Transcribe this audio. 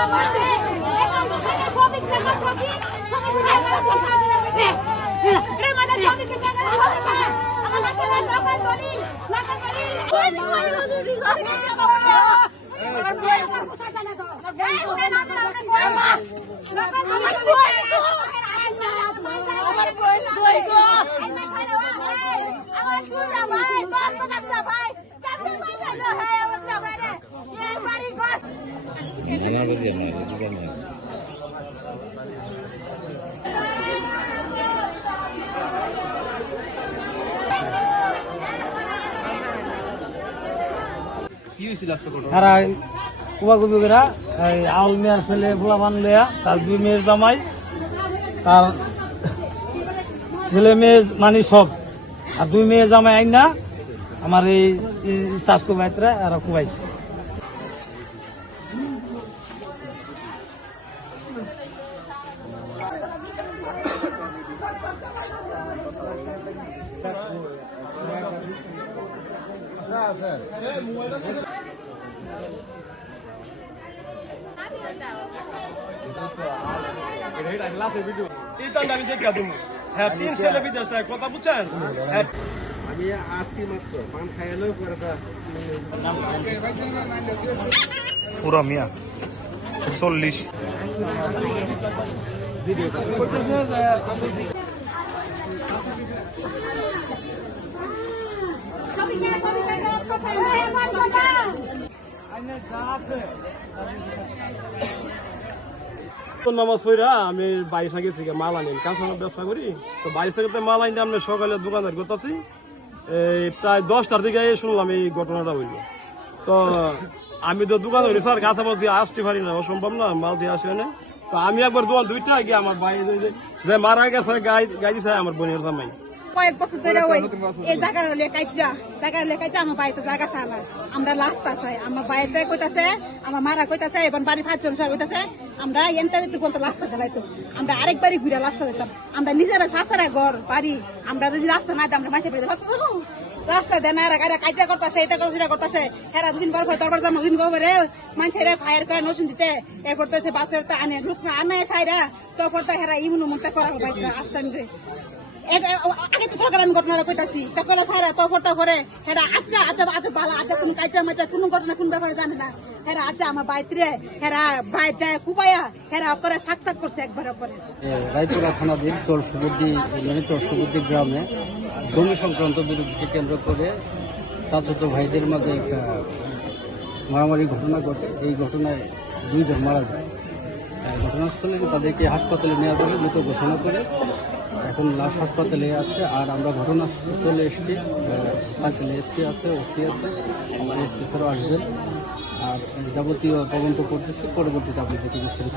ভাই মানা করি না এদিকে না কি হয়েছিল আজকে আর কুবাকুবি করা আউল মেয়ের ছেলে বুলাবান লেয়া তার দুই মেয়ের জামাই, তার ছেলে মেয়ে মানে সব। আর দুই মেয়ে জামাই আইন না আমার এই স্বাস্থ্য ভাইতরা আর কুবাইছে। আমি আসি মাত্র পান খাইলেও পরে মিয়া। চল্লিশ। আমি বাড়ি থেকে গেছি মাল আনি। কাঁচামাল ব্যবসা করি। তো বাড়ি থেকে মাল আনি আমি সকালে দোকানদার করতেছি। এই প্রায় দশটার দিকে শুনলাম এই ঘটনাটা হইল। তো আমি তো দোকান হইলি স্যার, কাঁচা মাল দিয়ে আসতে পারি না। অসম্ভব না, মাল দিয়ে আসে না। তো আমি একবার দোকান দুইটা গিয়ে আমার যে- যে মারা গেছে, গাই গাই দিছে আমার বোনের জামাই। কয়েক বছর ধরে ওই এই জায়গার হলে কাইচা জায়গার হলে কাইচা আমার বাড়িতে জায়গা চালা আমরা। লাস্ট আছে। আমার বাড়িতে কইতাছে আমার মারা কইতাছে এবং বাড়ি পাঁচজন সব কইতাছে আমরা এনটা তুই পর্যন্ত রাস্তা ফেলাইতো আমরা আরেকবারই ঘুরে রাস্তা দিতাম আমরা নিজেরা সাসারা ঘর বাড়ি আমরা যদি রাস্তা না দিই আমরা মাসে পেয়ে রাস্তা যাব? রাস্তা দেন আর গাড়ি কাইচা করতেছে এটা করছে সেটা করতেছে। হেরা দুদিন পর পর তারপর যাব দুদিন পর রে মানুষেরা ফায়ার করে নসুন দিতে। এরপর তো বাসের তো আনে লোক না আনে সাইরা। তারপর তো হেরা ইমুন মুক্তা করা হবে আস্তান রে এক- আগে তো সরকার আমি ঘটনাটা কইতাছি। তখন সারা তফর তফরে হেরা আচ্ছা আচ্ছা আচ্ছা ভালো আচ্ছা কোন কাইচা মাচা কোন ঘটনা, কোন ব্যাপারে জানে না। হেরা আচ্ছা আমার বাইত্রে হেরা বাইর যায় কুপায়া হেরা করে সাক সাক করছে একবার করে রায়পুরা থানাধীন চর সুবুদ্ধি ইউনিয়নের চর সুবুদ্ধি গ্রামে জমি সংক্রান্ত বিরোধীকে কেন্দ্র করে চাচত ভাইদের মাঝে একটা মারামারি ঘটনা ঘটে। এই ঘটনায় দুইজন মারা যায়। ঘটনাস্থলে তাদেরকে হাসপাতালে নেওয়া করে মৃত ঘোষণা করে এখন লাশ হাসপাতালে আছে, আর আমরা ঘটনাস্থলে এসছি সার্কেল এসপি আছে, ওসি আছে, আমার এসপি স্যারও আসবেন আর যাবতীয় তদন্ত করতেছি, পরবর্তীতে আপনাদেরকে বিস্তারিত।